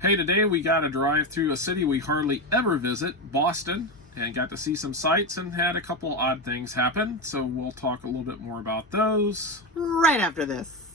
Hey, today we got to drive through a city we hardly ever visit, Boston, and got to see some sights and had a couple odd things happen. So we'll talk a little bit more about those. Right after this.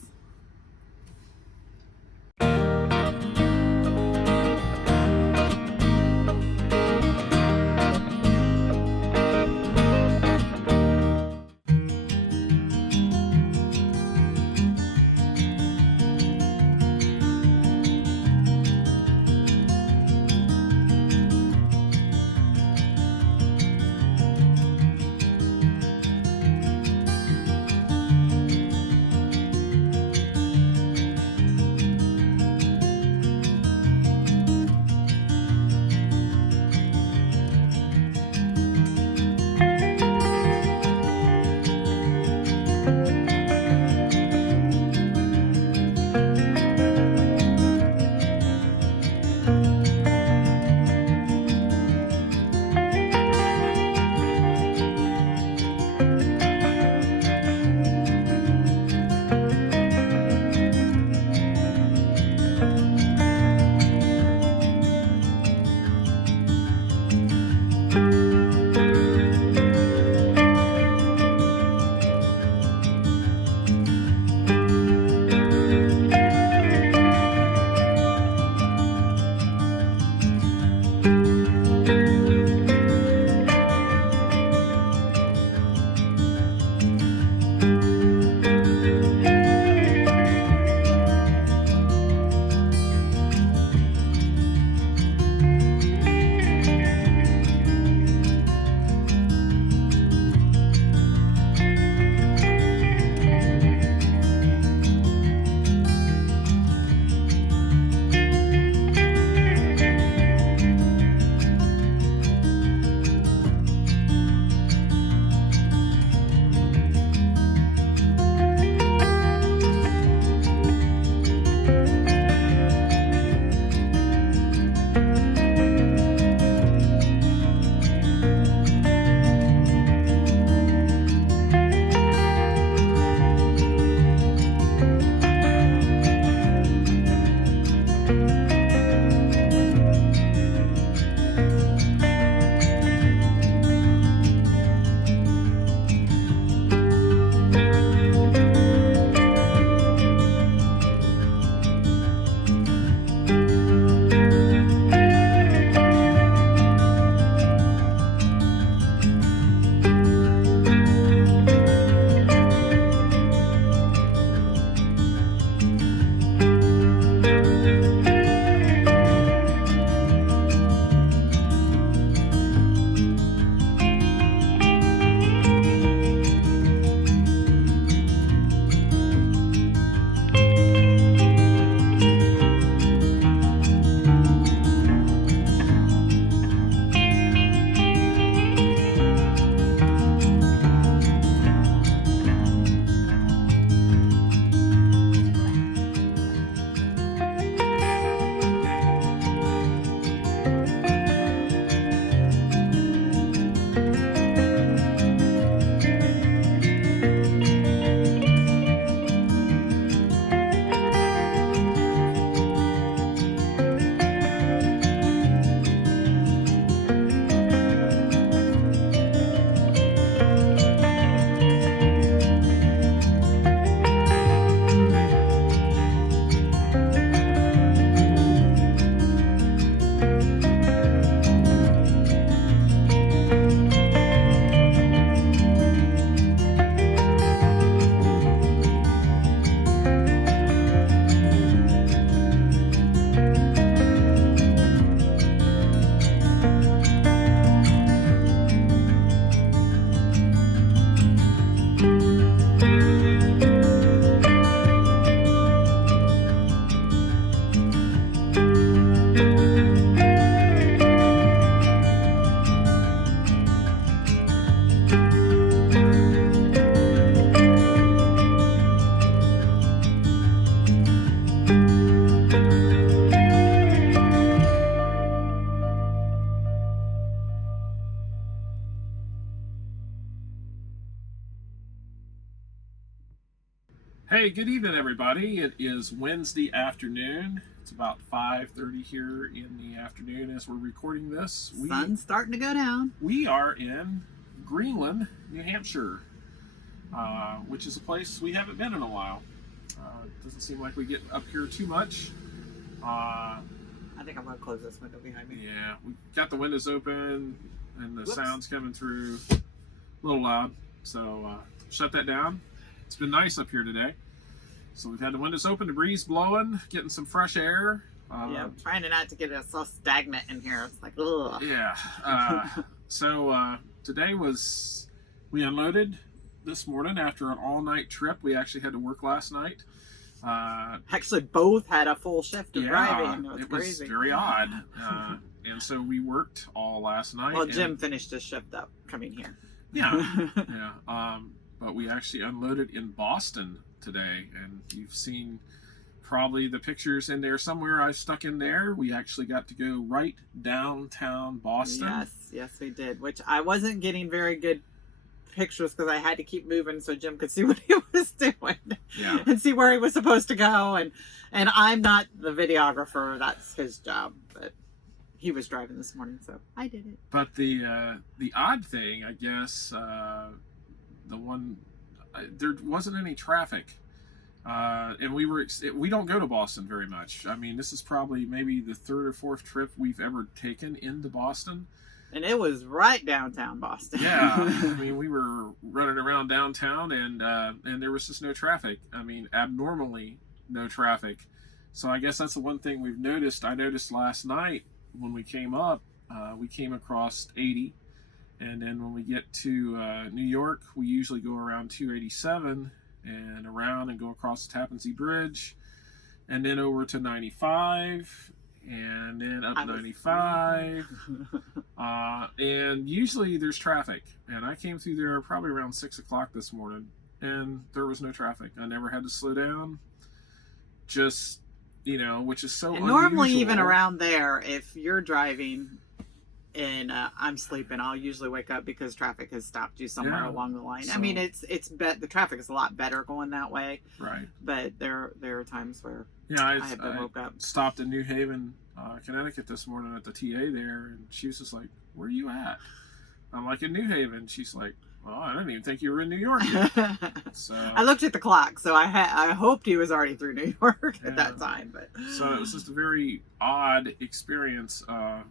Hey, good evening, everybody. It is Wednesday afternoon, It's about 5:30 here in the afternoon as we're recording this. Sun's starting to go down. We are in Greenland, New Hampshire, which is a place we haven't been in a while. Doesn't seem like we get up here too much. I think I'm going to close this window behind me. Yeah, we got the windows open and the Whoops. sound's coming through a little loud. So shut that down. It's been nice up here today. So we've had the windows open, the breeze blowing, getting some fresh air. Yeah, I'm trying not to get it so stagnant in here. It's like, ugh. Yeah. So today we unloaded this morning after an all-night trip. We actually had to work last night. Actually, both had a full shift of Yeah, driving. it crazy. was very odd. And so we worked all last night. Well, Jim finished his shift up coming here. Yeah, yeah. But we actually unloaded in Boston today, and you've seen probably the pictures in there somewhere. I stuck in there. We actually got to go right downtown Boston. Yes, we did. Which I wasn't getting very good pictures because I had to keep moving so Jim could see what he was doing. Yeah. And see where he was supposed to go. And I'm not the videographer. That's his job. But he was driving this morning, so I did it. But the odd thing, I guess, there wasn't any traffic. And we don't go to Boston very much. I mean, this is probably maybe the third or fourth trip we've ever taken into Boston. And it was right downtown Boston. Yeah, I mean, we were running around downtown, and there was just no traffic. I mean, abnormally no traffic. So I guess that's the one thing we've noticed. I noticed last night when we came up, we came across 80, and then when we get to New York, we usually go around 287 and around and go across the Tappan Zee Bridge, and then over to 95. And then up 95, and usually there's traffic, and I came through there probably around 6 o'clock this morning, and there was no traffic. I never had to slow down, just, which is so unusual. Normally even around there, if you're driving and I'm sleeping, I'll usually wake up because traffic has stopped you somewhere along the line. So, I mean, the traffic is a lot better going that way, right? But there are times where I have been woke up. Stopped in New Haven, Connecticut this morning at the TA there, and she was just like, "Where are you at?" I'm like, "In New Haven." She's like, "Well, I didn't even think you were in New York yet." So I looked at the clock, so I hoped he was already through New York at that time. But so it was just a very odd experience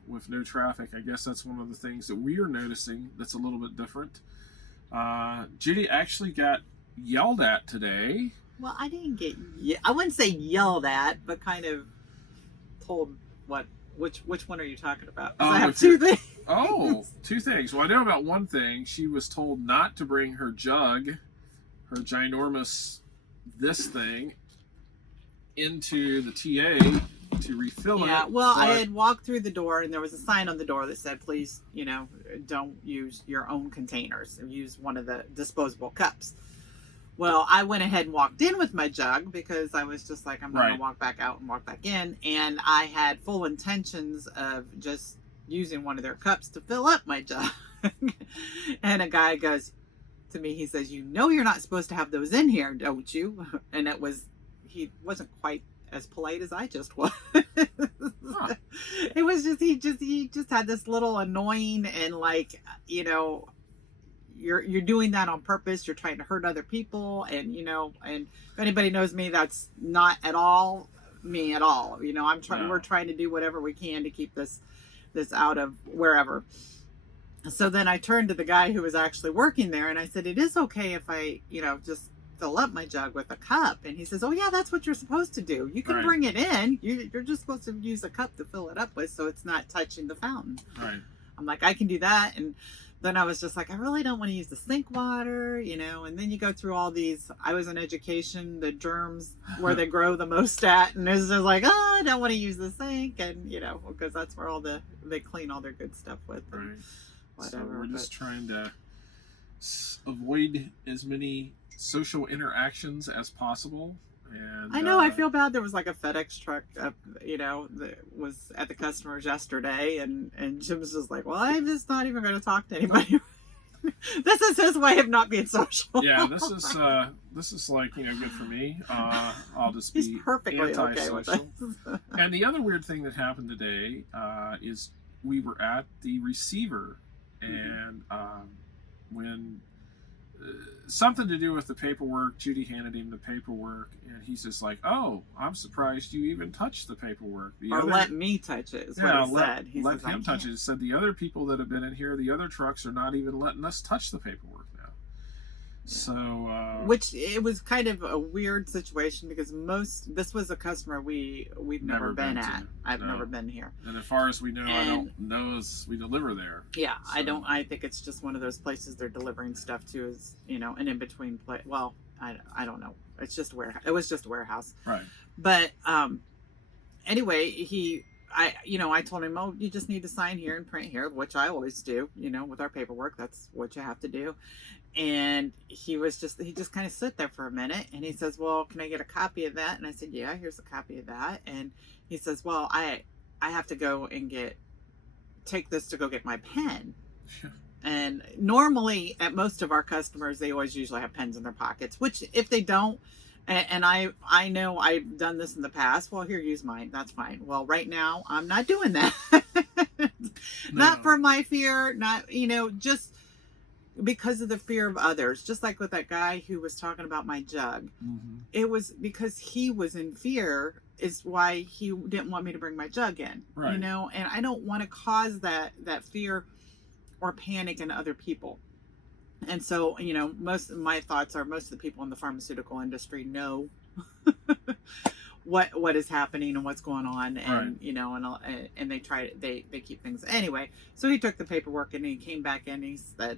with no traffic. I guess that's one of the things that we are noticing that's a little bit different. Judy actually got yelled at today. Well, I didn't get. I wouldn't say yelled at, but kind of told which one are you talking about? 'Cause I have two things. Oh, two things. Well, I know about one thing. She was told not to bring her jug, her ginormous this thing, into the TA to refill it. Yeah, well, I had walked through the door, and there was a sign on the door that said, please, don't use your own containers. Use one of the disposable cups. Well, I went ahead and walked in with my jug because I was just like, I'm going to walk back out and walk back in. And I had full intentions of just using one of their cups to fill up my jug. And a guy goes to me, he says, you're not supposed to have those in here, don't you? And he wasn't quite as polite as I just was. Huh. It was just, he just had this little annoying and you're doing that on purpose. You're trying to hurt other people. And, and if anybody knows me, that's not at all me at all. We're trying to do whatever we can to keep this out of wherever. So then I turned to the guy who was actually working there, and I said, it is okay if I, just fill up my jug with a cup. And he says, oh yeah, that's what you're supposed to do. You can bring it in. You're just supposed to use a cup to fill it up with, so it's not touching the fountain. Right. I'm like, I can do that. And then I was just like, I really don't want to use the sink water, and then you go through all these, I was in education, the germs where they grow the most at, and it's just like, I don't want to use the sink, and, because that's where they clean all their good stuff with. Right. Whatever, so we're just trying to avoid as many social interactions as possible. And I know, I feel bad. There was like a FedEx truck up, that was at the customers yesterday, and Jim's just like, well, I'm just not even going to talk to anybody. This is his way of not being social. Yeah, this is like, good for me. I'll just He's be perfectly okay with it. antisocial. And the other weird thing that happened today is we were at the receiver, and when something to do with the paperwork, Judy handed him the paperwork, and he's just like, "Oh, I'm surprised you even touched the paperwork." Let me touch it, is what he said. He let says, him touch it. He said the other people that have been in here, the other trucks are not even letting us touch the paperwork now. Yeah. So, which it was kind of a weird situation because this was a customer we've never been at. I've never been here. And as far as we know, I don't know as we deliver there. Yeah, So. I think it's just one of those places they're delivering stuff to is, an in-between place. Well, I don't know. It's just it was just a warehouse. Right. But anyway, I told him, oh, you just need to sign here and print here, which I always do, with our paperwork. That's what you have to do. And he just kind of stood there for a minute, and he says, well, can I get a copy of that? And I said, yeah, here's a copy of that. And he says, well, I have to go and take this to go get my pen. And normally at most of our customers, they always usually have pens in their pockets, which if they don't, and I know I've done this in the past, well, here, use mine. That's fine. Well, right now I'm not doing that. Not for my fear, just because of the fear of others. Just like with that guy who was talking about my jug. Mm-hmm. It was because he was in fear is why he didn't want me to bring my jug in. Right. And I don't want to cause that fear or panic in other people. And so, most of my thoughts are most of the people in the pharmaceutical industry know what is happening and what's going on, and right. and they keep things anyway. So he took the paperwork and he came back in and he said,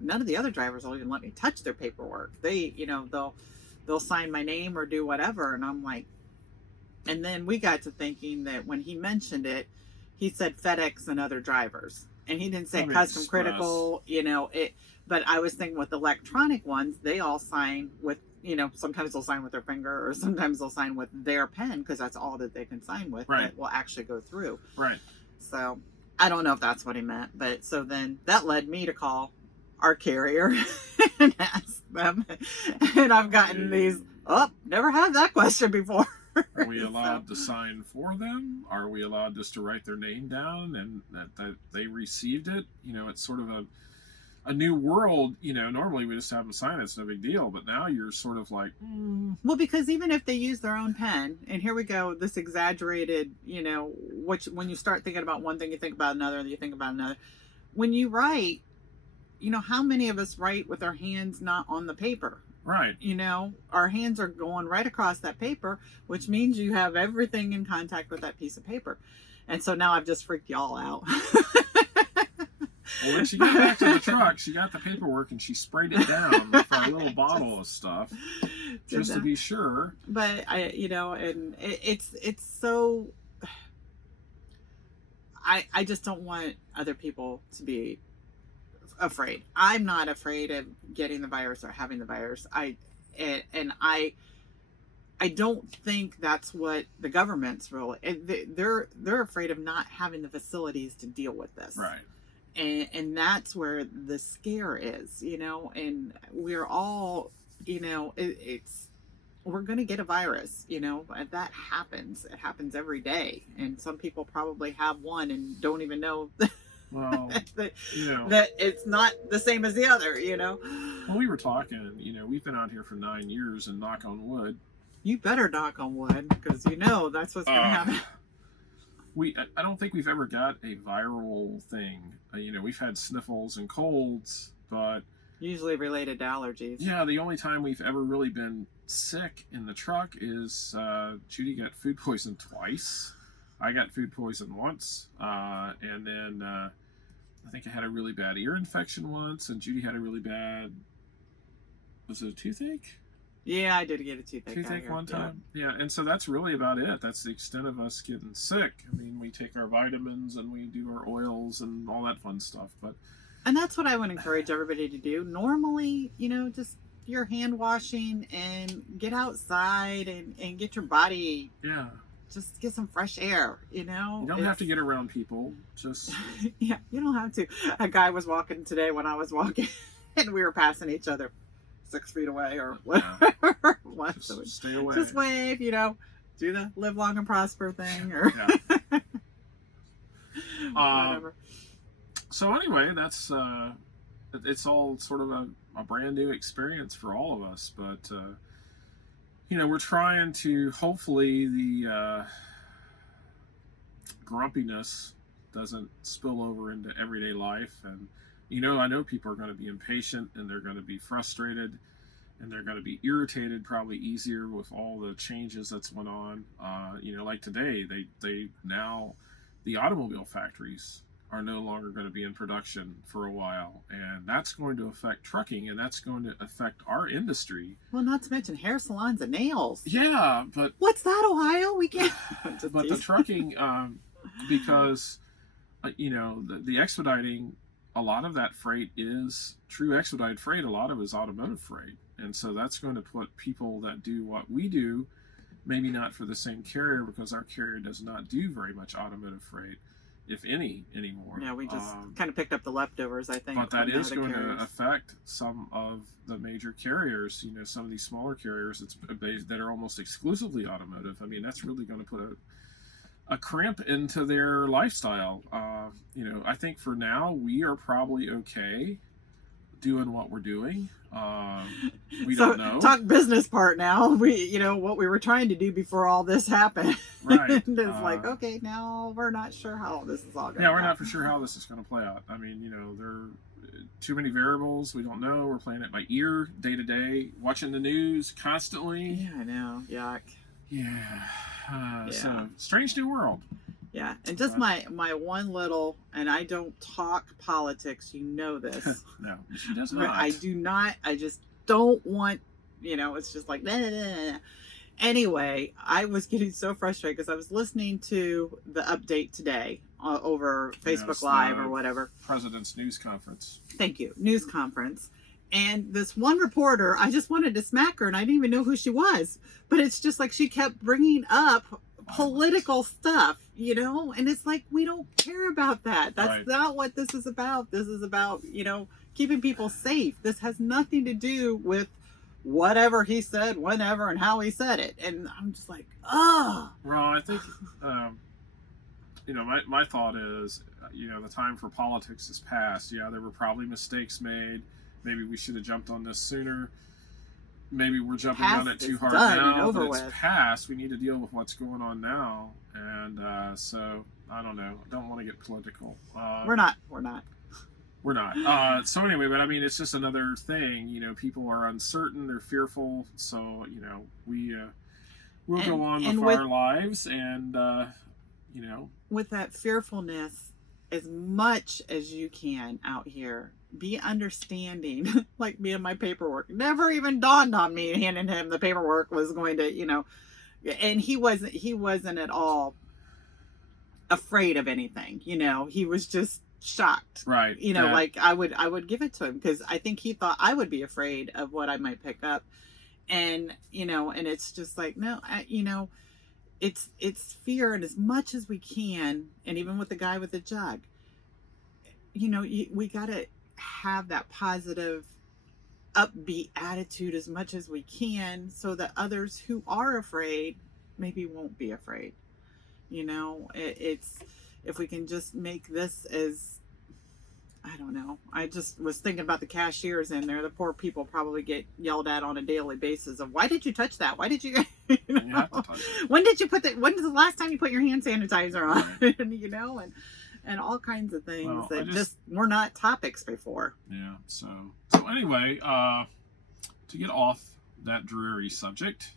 none of the other drivers will even let me touch their paperwork. They, they'll sign my name or do whatever. And I'm like, and then we got to thinking that when he mentioned it, he said FedEx and other drivers, and he didn't say Custom Express. Critical, but I was thinking with electronic ones, they all sign with, sometimes they'll sign with their finger, or sometimes they'll sign with their pen because that's all that they can sign with. Right. That will actually go through. Right. So I don't know if that's what he meant, but so then that led me to call our carrier and ask them, and I've gotten these. Oh, never had that question before. Are we allowed to sign for them? Are we allowed just to write their name down and that they received it? It's sort of a new world. Normally we just have them sign it. It's no big deal. But now you're sort of like... Well, because even if they use their own pen, and here we go, this exaggerated, which when you start thinking about one thing, you think about another, and you think about another. When you write, how many of us write with our hands not on the paper? Right. Our hands are going right across that paper, which means you have everything in contact with that piece of paper. And so now I've just freaked y'all out. Well, when she got back to the truck, she got the paperwork and she sprayed it down with a little bottle of stuff just to be sure. But and it's so... I just don't want other people to be afraid. I'm not afraid of getting the virus or having the virus. I don't think that's what the government's really. They're afraid of not having the facilities to deal with this. Right. And that's where the scare is, and we're all, we're going to get a virus, and that happens. It happens every day. And some people probably have one and don't even know Well, that it's not the same as the other, Well, we were talking, we've been out here for 9 years, and knock on wood. You better knock on wood, because that's what's going to happen. I don't think we've ever got a viral thing. We've had sniffles and colds, but... Usually related to allergies. Yeah, the only time we've ever really been sick in the truck is Judy got food poisoned twice. I got food poisoned once, and then I think I had a really bad ear infection once, and Judy had a really bad... Was it a toothache? Yeah, I did get a toothache. Toothache one time? Yeah, and so that's really about it. That's the extent of us getting sick. I mean, we take our vitamins, and we do our oils, and all that fun stuff, but... And that's what I would encourage everybody to do. Normally, just your hand washing and get outside and get your body... Yeah. Just get some fresh air, You don't have to get around people. Just... Yeah, you don't have to. A guy was walking today when I was walking. and we were passing each other 6 feet away or Yeah. whatever. Once, so Just stay away. just wave, you know, do the live long and prosper thing or Yeah. whatever. So anyway, that's it's all sort of a brand new experience for all of us. But you know, we're trying to hopefully the grumpiness doesn't spill over into everyday life. And you know, I know people are going to be impatient and they're going to be frustrated and they're going to be irritated probably easier with all the changes that's went on. You know, like today, they now the automobile factories are no longer going to be in production for a while, and that's going to affect trucking, and that's going to affect our industry. Well, not to mention hair salons and nails. Yeah, but What's that, Ohio? We can't. but the trucking, because you know the expediting, a lot of that freight is true expedited freight. A lot of it is automotive freight, and so that's going to put people that do what we do, maybe not for the same carrier, because our carrier does not do very much automotive freight, if any, anymore. Yeah, we just kind of picked up the leftovers, I think. But that from is the going to carriers. affect some of the major carriers. You know, some of these smaller carriers that are almost exclusively automotive. I mean, that's really going to put a crimp into their lifestyle. You know, I think for now we are probably okay doing what we're doing. We don't know. Talk business part now. We, you know, what we were trying to do before all this happened. Right. It's like, okay, now we're not sure how this is all going. Yeah, we're not for sure how this is going to play out. I mean, you know, there are too many variables. We don't know. We're playing it by ear, day to day, watching the news constantly. Yeah, I know. Yuck. Yeah. So strange new world. Yeah, and just my one little, and I don't talk politics. You know this. No, she does But not. I do not. I just don't want. You know, it's just like. Nah, nah, nah, nah. Anyway, I was getting so frustrated because I was listening to the update today over Facebook Yes, Live the or whatever. President's news conference. Thank you. News conference. And this one reporter, I just wanted to smack her and I didn't even know who she was. But it's just like she kept bringing up political stuff, you know? And it's like, we don't care about that. That's Right. not what this is about. This is about, you know, keeping people safe. This has nothing to do with whatever he said, whenever, and how he said it. And I'm just like, oh. Well, I think, you know, my thought is, you know, the time for politics is past. Yeah, there were probably mistakes made. Maybe we should have jumped on this sooner. Maybe we're jumping on it too hard now. But it's past. We need to deal with what's going on now. And so, I don't know. I don't want to get political. We're not. We're not. So anyway, but I mean, it's just another thing. You know, people are uncertain. They're fearful. So, you know, we'll go on with our lives. And, you know. With that fearfulness, as much as you can out here, be understanding. Like me and my paperwork. Never even dawned on me handing him the paperwork was going to, you know. And he wasn't at all afraid of anything. You know, he was just shocked, right? You know, like I would give it to him because I think he thought I would be afraid of what I might pick up, and you know, and it's just like no, you know, it's fear, and as much as we can, and even with the guy with the jug, you know, we gotta have that positive, upbeat attitude as much as we can, so that others who are afraid maybe won't be afraid. You know, it's. If we can just make this as, I don't know. I just was thinking about the cashiers in there. The poor people probably get yelled at on a daily basis of, why did you touch that? Why did you, you know? You have to touch it. When did you put that? When was the last time you put your hand sanitizer on? You know, and all kinds of things that just were not topics before. Yeah. So anyway, to get off that dreary subject,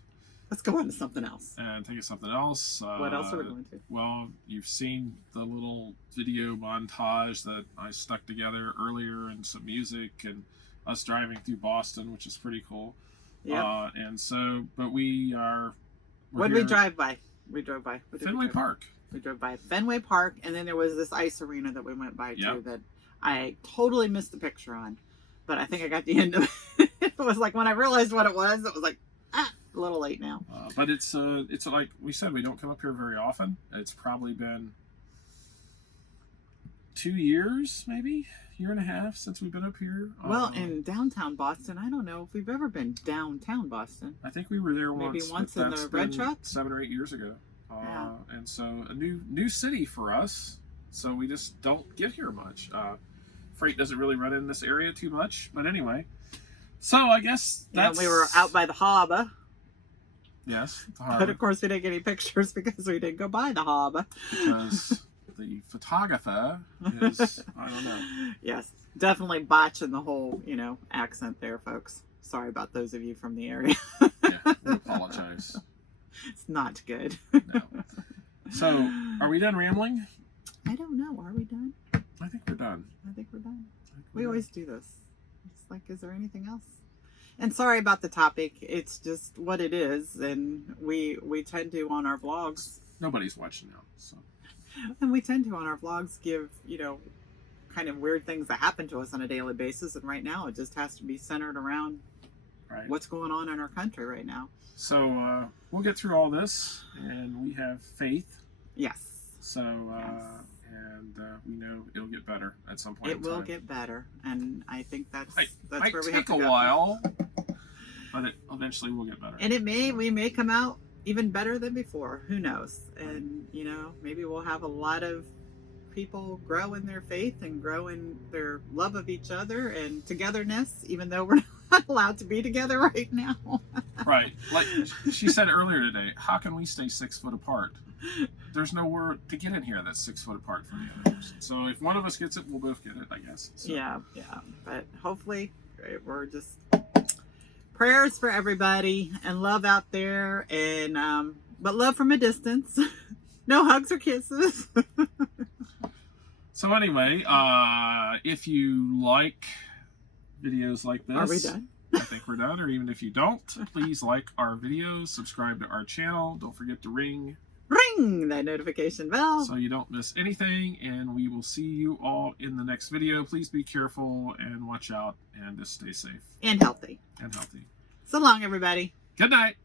let's go on to something else. And think of something else. What else are we going to? Well, you've seen the little video montage that I stuck together earlier, and some music, and us driving through Boston, which is pretty cool. Yeah. And so, but we are. What did we drive by? We drove by Fenway Park. We drove by Fenway Park, and then there was this ice arena that we went by too that I totally missed the picture on, but I think I got the end of it. It was like when I realized what it was like, a little late now. But it's like we said, we don't come up here very often. It's probably been 2 years, maybe year and a half since we've been up here. Well, in downtown Boston, I don't know if we've ever been downtown Boston. I think we were there Maybe once but in that's the red been truck? 7 or 8 years ago. Yeah. And so a new city for us. So we just don't get here much. Freight doesn't really run in this area too much. But anyway, so I guess Yeah, that's... we were out by the harbor. Yes, the But harbor, of course, we didn't get any pictures because we didn't go by the harbor. because the photographer is, I don't know. Yes, definitely botching the whole, accent there, folks. Sorry about those of you from the area. Yeah, we apologize. It's not good. No. So, are we done rambling? I don't know. Are we done? I think we're done. I think we're done. I think We we're always do this. It's like, is there anything else? And sorry about the topic. It's just what it is, and we tend to on our vlogs, done. Nobody's watching now, so. and we tend to on our vlogs give kind of weird things that happen to us on a daily basis. And right now, it just has to be centered around Right. what's going on in our country right now. So we'll get through all this, and we have faith. Yes, So Yes. and we know it'll get better at some point. it in will time. get better, and I think that's Might where we have take to a go. while, but it eventually will get better. And we may come out even better than before. Who knows? And maybe we'll have a lot of people grow in their faith and grow in their love of each other and togetherness, even though we're not allowed to be together right now. Right. Like she said earlier today, how can we stay 6 foot apart? There's nowhere to get in here that's 6 foot apart from the other person. So if one of us gets it, we'll both get it, I guess. So, Yeah. But hopefully, we're just prayers for everybody and love out there, and but love from a distance. No hugs or kisses. So anyway, if you like videos like this, Are we done? I think we're done. Or even if you don't, please like our videos, subscribe to our channel. Don't forget to ring Ring that notification bell. so you don't miss anything. And we will see you all in the next video. Please be careful and watch out and just stay safe And healthy. and healthy. So long, everybody. Good night.